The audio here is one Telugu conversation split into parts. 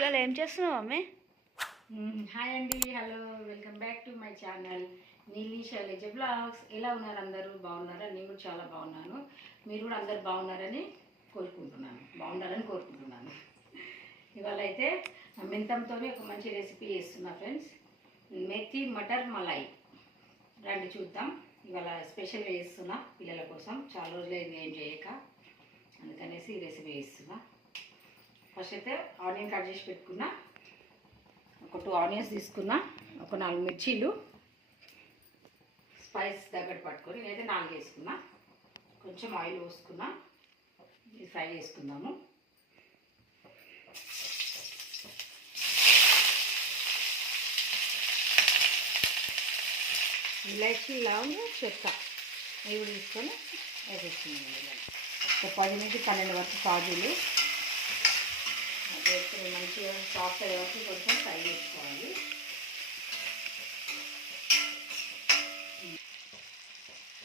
ఇవాళ ఏం చేస్తున్నావు అమ్మే? హాయ్ అండి, hello, welcome back to my channel నీలి శైలజ బ్లాగ్స్. ఎలా ఉన్నారు అందరూ? బాగున్నారా? నేను కూడా చాలా బాగున్నాను. మీరు కూడా అందరు బాగున్నారని కోరుకుంటున్నాను. ఇవాళ అయితే మెంతంతో ఒక మంచి రెసిపీ చేస్తున్నా ఫ్రెండ్స్. మెథి మటర్ మలాయి. రండి చూద్దాం. ఇవాళ స్పెషల్గా చేస్తున్నా పిల్లల కోసం. చాలా రోజులైంది ఏం చేయక, అందుకనేసి ఈ రెసిపీ చేస్తున్నా. ఫస్ట్ అయితే ఆనియన్ కట్ చేసి పెట్టుకున్నా. ఒక 2 ఆనియన్స్ తీసుకున్నా, ఒక 4 మిర్చీలు స్పైస్ తగ్గట్టు పట్టుకొని నేనైతే 4 వేసుకున్నా. కొంచెం ఆయిల్ పోసుకున్నా, ఇది ఫ్రై చేసుకుందాము. ఇలాచి, లవంగ, చెక్క ఇవి తీసుకొని వేసేసుకున్నాను. ఒక 10 నుంచి 12 వరకు కాజులు వేసుకుని మంచిగా సాఫ్ట్ అయ్యే వరకు కొంచెం ఫ్రై చేసుకోవాలి.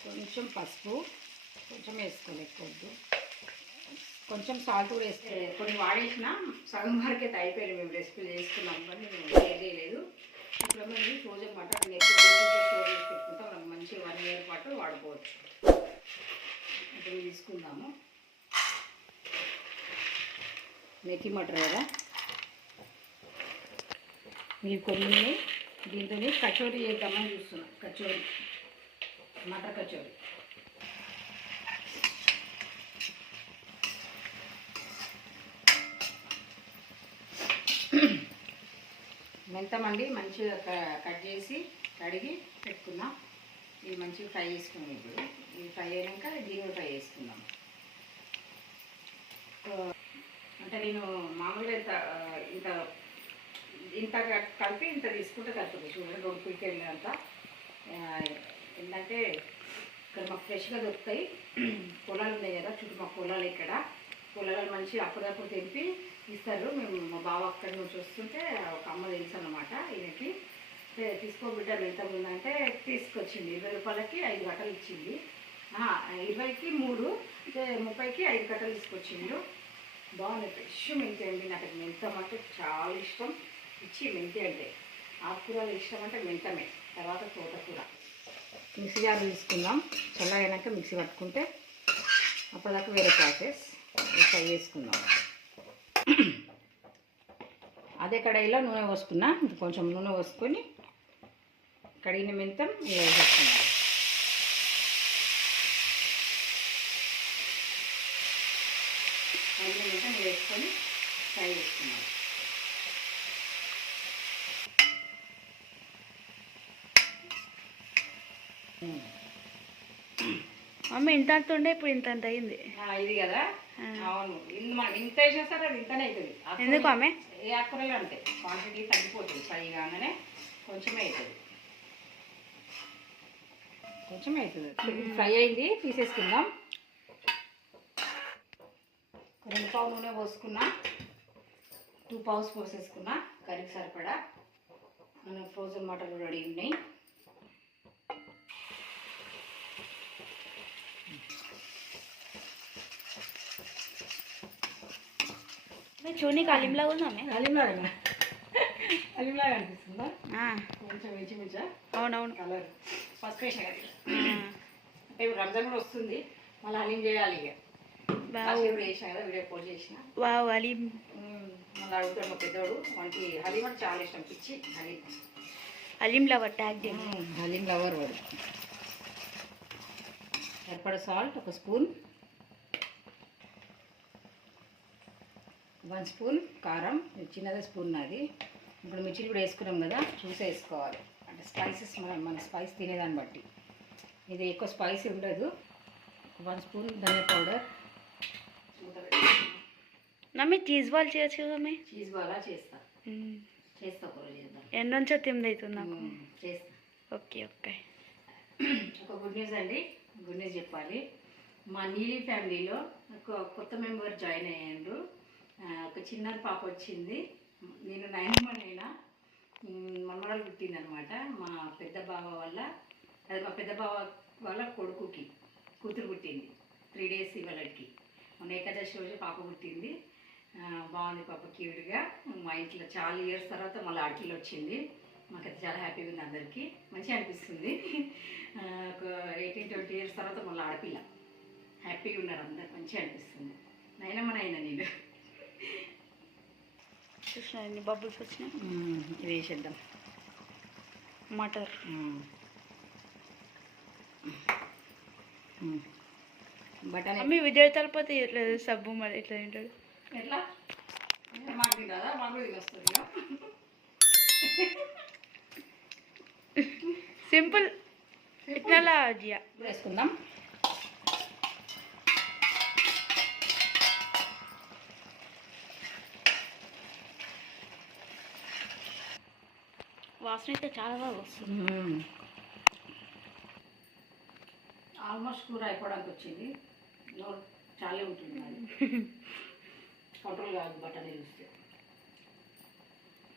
కొంచెం పసుపు కొంచెం వేసుకోవాలి, ఎక్కువద్దు. కొంచెం సాల్ట్ కూడా వేసుకోవాలి. కొన్ని వాడేసిన సగం వరకే అయిపోయాయి. మేము రెసిపీలు చేసుకున్నాం కానీ మేము షేర్ చేయలేదు. ఇప్పుడు మేము ఫ్రోజన్ మటన్ ఎక్కువ స్టోర్ చేసి పెట్టుకుంటాం. మనకు మంచి 1 year పాటు వాడుకోవచ్చు. ఇప్పుడు తీసుకుందాము. మెథి మటర్ కదా, మీరు కొన్ని దీంతో కచోరీ చేద్దామని చూస్తున్నాం. కచోరీ, మటర్ కచోరీ. మెంతమండి మంచిగా కట్ చేసి కడిగి పెట్టుకున్నాం. ఇది మంచిగా ఫ్రై చేసుకున్నాం. ఇప్పుడు ఇది ఫ్రై అయినాక దీన్ని ఫ్రై చేసుకుందాం. అంటే నేను మామూలుగా ఇంత కలిపి ఇంత తీసుకుంటే కలుపుతుంది. చూడండి, 2 పిడికెళ్ళు అంతా. ఏంటంటే ఇక్కడ మాకు ఫ్రెష్గా దొరుకుతాయి. పొలాలు ఉన్నాయి కదా, చుట్టూ పొలాలు. ఇక్కడ పొలాలు మంచి అప్పుడప్పుడు తెంపి ఇస్తారు. మేము మా బావ అక్కడి నుంచి వస్తుంటే ఒక అమ్మ తెలుసు అన్నమాట. ఈయనకి తీసుకోబిడ్డ ఎంత ఉందంటే తీసుకొచ్చింది. 20 రూపాయలకి 5 కట్టలు ఇచ్చింది. 20కి 3, 30కి 5 కట్టలు తీసుకొచ్చిండు. బాగుంది. ఫ్రెష్ మెంతి అండి. నాకు మెంతం అంటే చాలా ఇష్టం. మెంతి అంటే ఆకుకూరలు ఇష్టం అంటే మెంతమే. తర్వాత తోటకూర. మిక్సీ జార్ తీసుకుందాం. చల్లగైనాక మిక్సీ పట్టుకుంటే అప్పటిదాకా వేరే ప్రాసెస్. ఫ్రై చేసుకుందాం. అదే కడాయిలో నూనె పోసుకున్నా. కొంచెం నూనె పోసుకొని కడిగిన మెంతం ఇలా వేసేసుకున్నాం. మెంతం వేసుకొని ఫ్రై చేసుకున్నాం. మమ్మీ ఇంత అంత ఉండే, ఇప్పుడు ఇంత అంత అయింది. ఇది కదా, అవును. ఇంత వేసినా సరే అది ఇంతనే అవుతుంది. ఎందుకు ఆమె? ఏ ఆకుకూరలు అంటే క్వాంటిటీ తగ్గిపోతుంది. ఫ్రై కాగానే కొంచెమే అవుతుంది. ఫ్రై అయింది, తీసేసుకుందాం. 2 పావు నూనె పోసుకున్నా, 2 పావుస్ పోసేసుకున్నా. కర్రీకి సరిపడా. మన ఫ్రోజన్ మటన్లు రెడీ ఉన్నాయి. చూనికి అలీంలాగా ఉందా? అలీంలాగా అనిపిస్తుందా? కొంచెం మించా. అవునవును. కలర్ ఫస్ట్ వేసిన కదా. అంటే రంజాన్ కూడా వస్తుంది, మళ్ళీ అలీం చేయాలి. ఇక వేసిన కదా, వీడియో పోస్ట్ చేసిన. వావ్, అలీం. మళ్ళీ అడుగుతాడు మా పెద్దవాడు. వానికి హలీం అంటే చాలా ఇష్టం. పిచ్చి haleem lover. Tag haleem lover వాడు. సరిపడ సాల్ట్ 1 స్పూన్, 1 స్పూన్ కారం. చిన్నదే స్పూన్ అది. ఇప్పుడు మిర్చిలు కూడా వేసుకున్నాం కదా, చూసి వేసుకోవాలి. అంటే స్పైసెస్ మన స్పైస్ తినేదాన్ని బట్టి. ఇది ఎక్కువ స్పైసీ ఉండదు. 1 స్పూన్ ధనియా పౌడర్. నమ్మి చీజ్ బాల్ చేయొచ్చు కదా? చీజ్ బాలా చేస్తా ఒకరోజు చేద్దాం. ఎన్నొంచో తిందవుతుంది నాకు. చేస్తా. ఓకే. ఒక గుడ్ న్యూస్ అండి. గుడ్ న్యూస్ చెప్పాలి. మా నీలి ఫ్యామిలీలో ఒక కొత్త మెంబర్ జాయిన్ అయ్యారు. ఒక చిన్న పాప వచ్చింది. నేను 9 months మనమరాలు పుట్టింది అనమాట. మా పెద్ద బావ వాళ్ళ కొడుకుకి కూతురు పుట్టింది. 3 days ఇవాళకి. మన ఏకాదశి రోజు పాప పుట్టింది. బాగుంది పాప క్యూట్గా. మా ఇంట్లో చాలా ఇయర్స్ తర్వాత మళ్ళీ ఆడపిల్ల వచ్చింది. మాకైతే చాలా హ్యాపీగా ఉంది, అందరికీ మంచిగా అనిపిస్తుంది. ఒక 18-20 ఇయర్స్ తర్వాత మళ్ళీ ఆడపిల్ల, హ్యాపీగా ఉన్నారు అందరు, మంచిగా అనిపిస్తుంది. నైనా నేను చూసిన ఎన్ని బబుల్స్ వచ్చినాయి. ఇది వేసేద్దాం మటర్. బటన్ మమ్మీ విజయ్ తలపతి ఇట్లా సబ్బు మరి ఇట్లా తింటాడు. ఎట్లా మాకు తింటుందా? మాకు ఇది వస్తుంది. సింపుల్ ఇట్లా జియా వేసుకుందాం. వాసన అయితే చాలా బాగా వస్తుంది. ఆల్మోస్ట్ కూర అయిపోవడానికి వచ్చింది. చాలా ఉంటుంది అది కంట్రోల్ కాదు బటన్ చూస్తే.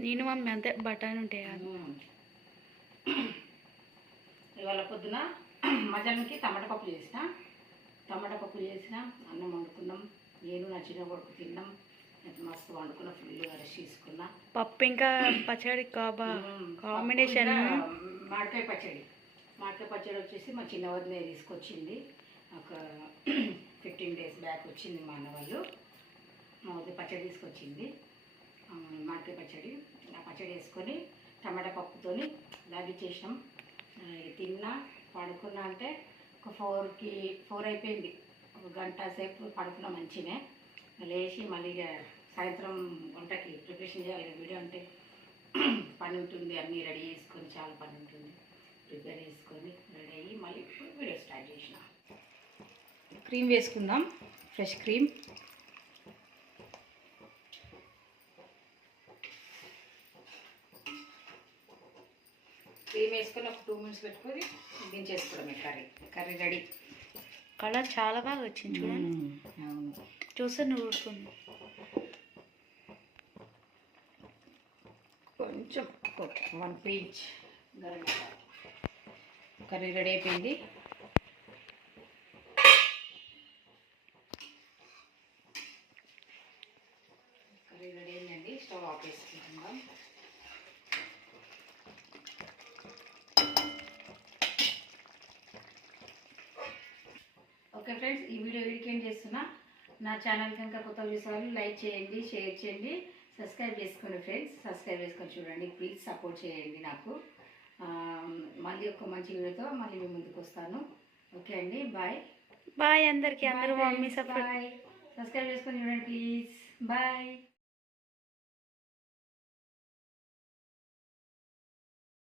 నేను మమ్మీ అంతే బటాన్ ఉంటాయి కాదు. ఇవాళ పొద్దున మధ్యాహ్నంకి టమాటా పప్పు చేసిన అన్నం వండుకున్నాం. నేను నా చిన్న కొడుకు తిన్నాం. మస్తు వండుకున్న, ఫుల్గా రెస్ట్ తీసుకున్నా. పప్పు ఇంకా పచ్చడి కాంబినేషన్. మామిడికాయ పచ్చడి వచ్చేసి మా చిన్న వదిన తీసుకొచ్చింది. ఒక 15 days బ్యాక్ వచ్చింది మా అన్న వాళ్ళు. మా వదిన పచ్చడి తీసుకొచ్చింది, మామిడికాయ పచ్చడి. ఆ పచ్చడి వేసుకొని టమాటా పప్పుతోని లాగిచ్చేసినాం. తిన్నా, పడుకున్నా అంటే ఒక 4 అయిపోయింది. ఒక గంట సేపు పడుకున్నా మంచిగా. లేచి మళ్ళీ సాయంత్రం వంటకి ప్రిపరేషన్ చేయాలి. వీడియో అంటే పని ఉంటుంది, అన్నీ రెడీ చేసుకొని చాలా పని ఉంటుంది. ప్రిపేర్ చేసుకొని రెడీ అయ్యి మళ్ళీ వీడియో స్టార్ట్ చేసిన. క్రీమ్ వేసుకుందాం, ఫ్రెష్ క్రీమ్. క్రీమ్ వేసుకొని ఒక 2 minutes పెట్టుకొని దించేసుకోవడమే. Curry ready. కలర్ చాలా బాగా వచ్చింది చూడండి. అవును, చూస్తే నూరుతుంది. కొంచెం 1 pinch garam masala. Curry ready అయిపోయింది. కర్రీ రెడీ అయిందండి. స్టవ్ ఆఫ్ చేసుకుంటున్నాం. ఓకే ఫ్రెండ్స్, ఈ వీడియో ఎడిట్ చేస్తున్నా. నా ఛానల్ కనుక కొత్త చూసేవాళ్ళు లైక్ చేయండి, షేర్ చేయండి, సబ్స్క్రైబ్ చేసుకోండి ఫ్రెండ్స్. సబ్స్క్రైబ్ చేసుకొని చూడండి, ప్లీజ్ సపోర్ట్ చేయండి నాకు. మళ్ళీ ఒక మంచి వీడియోతో మళ్ళీ మీ ముందుకు వస్తాను. ఓకే అండి, బాయ్ బాయ్ అందరికీ. అందరూ మమ్మీ సపోర్ట్. బాయ్. సబ్స్క్రైబ్ చేసుకొని చూడండి ప్లీజ్. బాయ్.